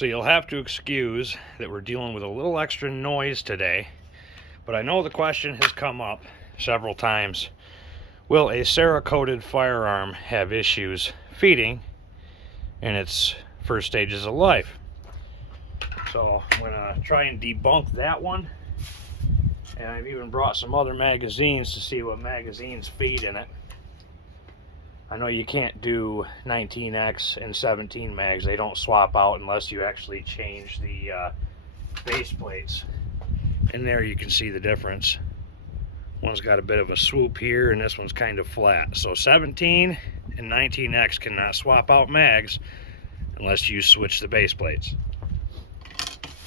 So you'll have to excuse that we're dealing with a little extra noise today, but I know the question has come up several times. Will a Cerakoted firearm have issues feeding in its first stages of life? So I'm gonna try and debunk that one. And I've even brought some other magazines to see what magazines feed in it. I know you can't do 19X and 17 mags. They don't swap out unless you actually change the base plates. And there you can see the difference. One's got a bit of a swoop here and this one's kind of flat. So 17 and 19X cannot swap out mags unless you switch the base plates.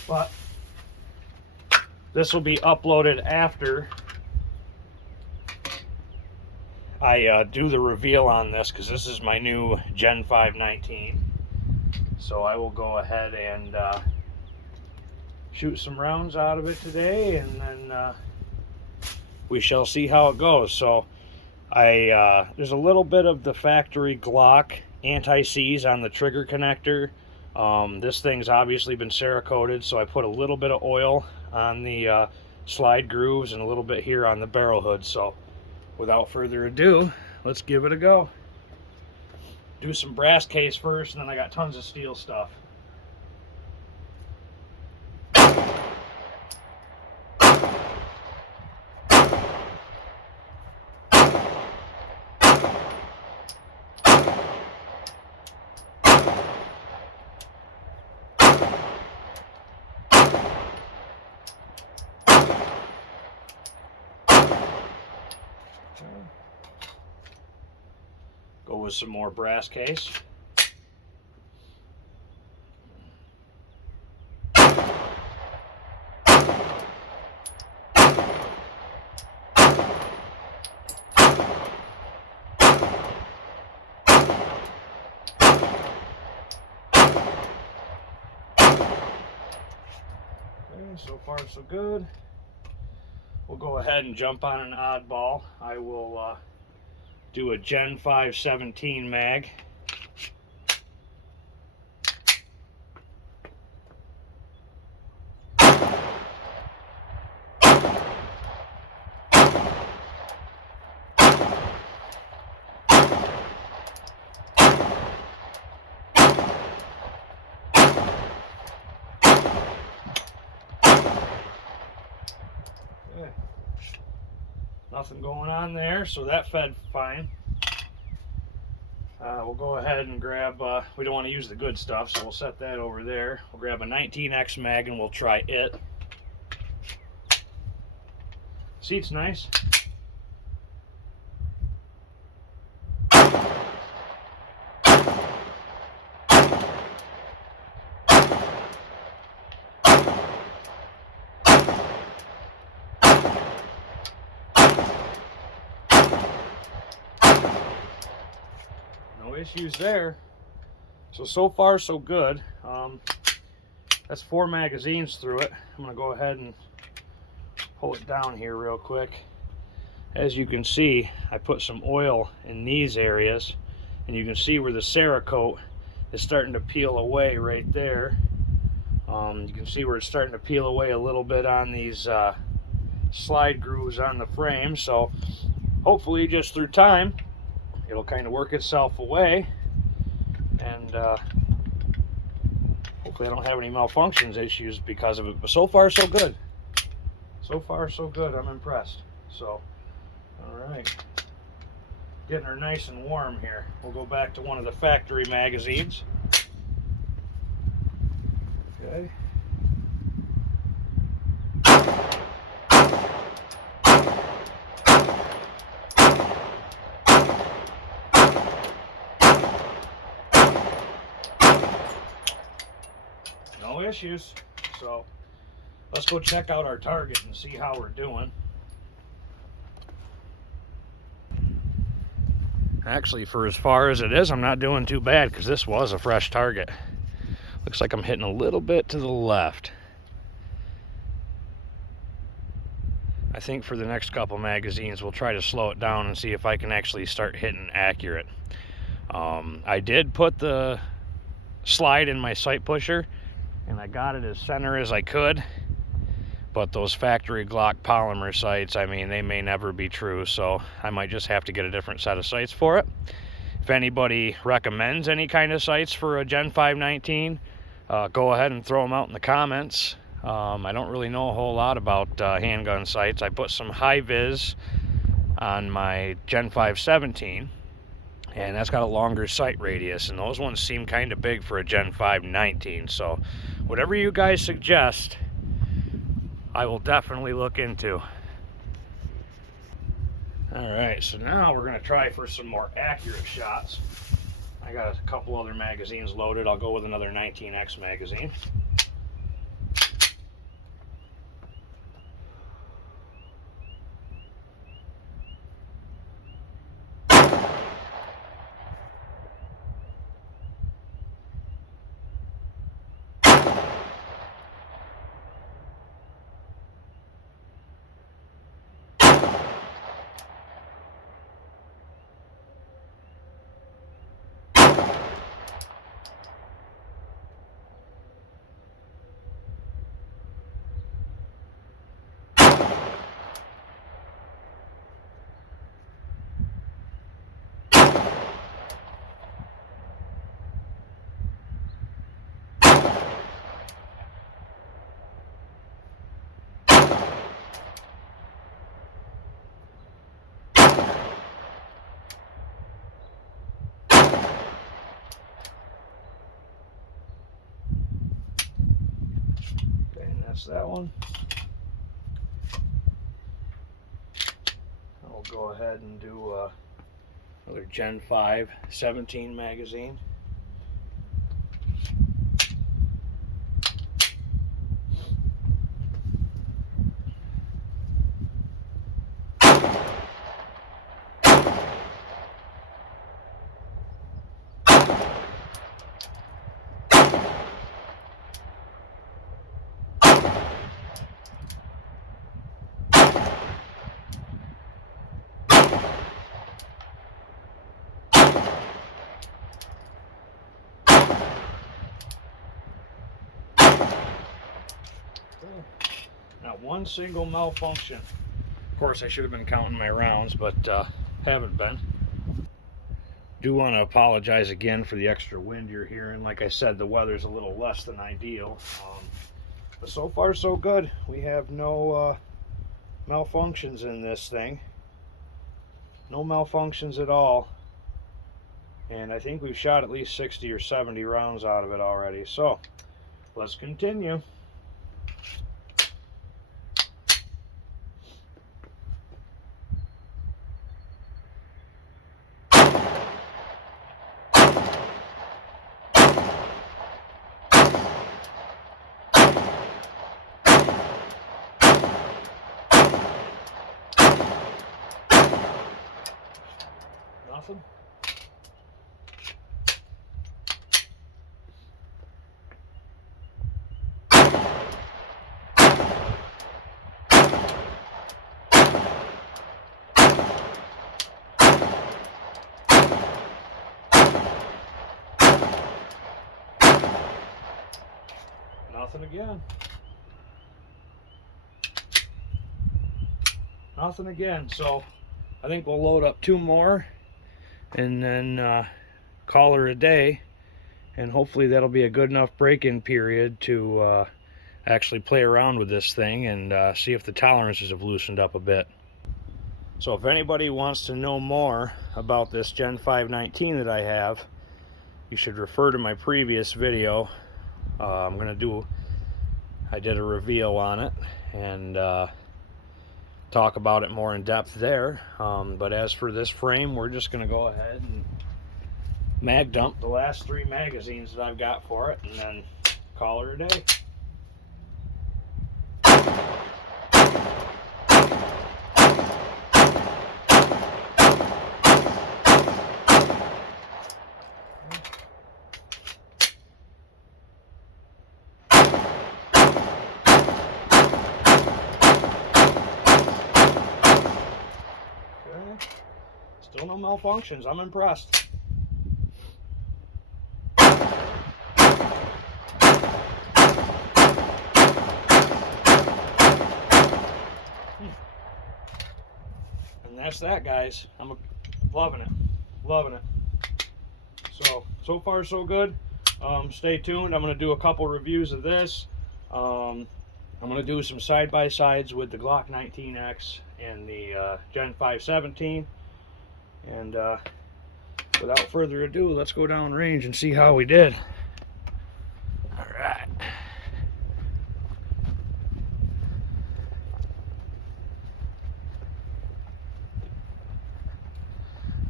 But this will be uploaded after I do the reveal on this, because this is my new Gen 5 19. So I will go ahead and shoot some rounds out of it today, and then we shall see how it goes. So there's a little bit of the factory Glock anti-seize on the trigger connector. This thing's obviously been Cerakoted, so I put a little bit of oil on the slide grooves and a little bit here on the barrel hood. So without further ado, let's give it a go. Do some brass case first, and then I got tons of steel stuff. Go with some more brass case. So far so good. We'll go ahead and jump on an oddball. I will do a Gen 5 17 mag. Nothing going on there, so that fed fine. We'll go ahead and grab, we don't want to use the good stuff, so we'll set that over there. We'll grab a 19X mag and we'll try it. Seat's nice. No issues there. So far so good. That's 4 magazines through it. I'm gonna go ahead and pull it down here real quick. As you can see, I put some oil in these areas, and you can see where the Cerakote is starting to peel away right there. You can see where it's starting to peel away a little bit on these slide grooves on the frame. So hopefully just through time it'll kind of work itself away, and hopefully I don't have any malfunctions issues because of it. But so far so good. So far so good. I'm impressed. So alright, getting her nice and warm here. We'll go back to one of the factory magazines. Okay. No issues. So let's go check out our target and see how we're doing. Actually, for as far as it is, I'm not doing too bad, because this was a fresh target. Looks like I'm hitting a little bit to the left. I think for the next couple magazines we'll try to slow it down and see if I can actually start hitting accurate. I did put the slide in my sight pusher, and I got it as center as I could. But those factory Glock polymer sights, I mean, they may never be true, so I might just have to get a different set of sights for it. If anybody recommends any kind of sights for a Gen 519, go ahead and throw them out in the comments. I don't really know a whole lot about handgun sights. I put some high vis on my Gen 517, and that's got a longer sight radius, and those ones seem kind of big for a Gen 519. So whatever you guys suggest, I will definitely look into. Alright, so now we're going to try for some more accurate shots. I got a couple other magazines loaded. I'll go with another 19X magazine. That's that one. I'll go ahead and do another Gen 5 17 magazine. Not one single malfunction. Of course, I should have been counting my rounds, but haven't been. Do want to apologize again for the extra wind you're hearing. Like I said, the weather's a little less than ideal, but so far so good. We have no malfunctions in this thing. No malfunctions at all. And I think we've shot at least 60 or 70 rounds out of it already. So let's continue. Nothing. Nothing again. Nothing again. So I think we'll load up 2 more and then call her a day, and hopefully that'll be a good enough break-in period to actually play around with this thing and see if the tolerances have loosened up a bit. So if anybody wants to know more about this Gen 519 that I have, you should refer to my previous video. I did a reveal on it and talk about it more in depth there. But as for this frame, we're just going to go ahead and mag dump the last 3 magazines that I've got for it and then call her a day. Still no malfunctions. I'm impressed. And that's that, guys. I'm loving it. Loving it. So far so good. Stay tuned. I'm going to do a couple reviews of this. I'm going to do some side-by-sides with the Glock 19X and the Gen 517. And without further ado, let's go down range and see how we did. All right.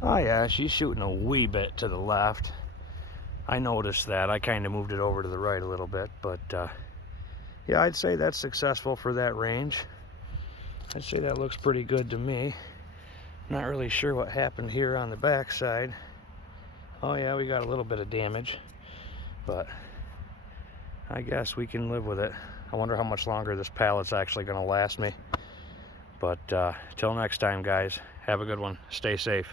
Oh yeah, she's shooting a wee bit to the left. I noticed that. I kind of moved it over to the right a little bit, but yeah, I'd say that's successful for that range. I'd say that looks pretty good to me. Not really sure what happened here on the back side. Oh yeah, we got a little bit of damage, but I guess we can live with it. I wonder how much longer this pallet's actually going to last me. But till next time, guys, have a good one. Stay safe.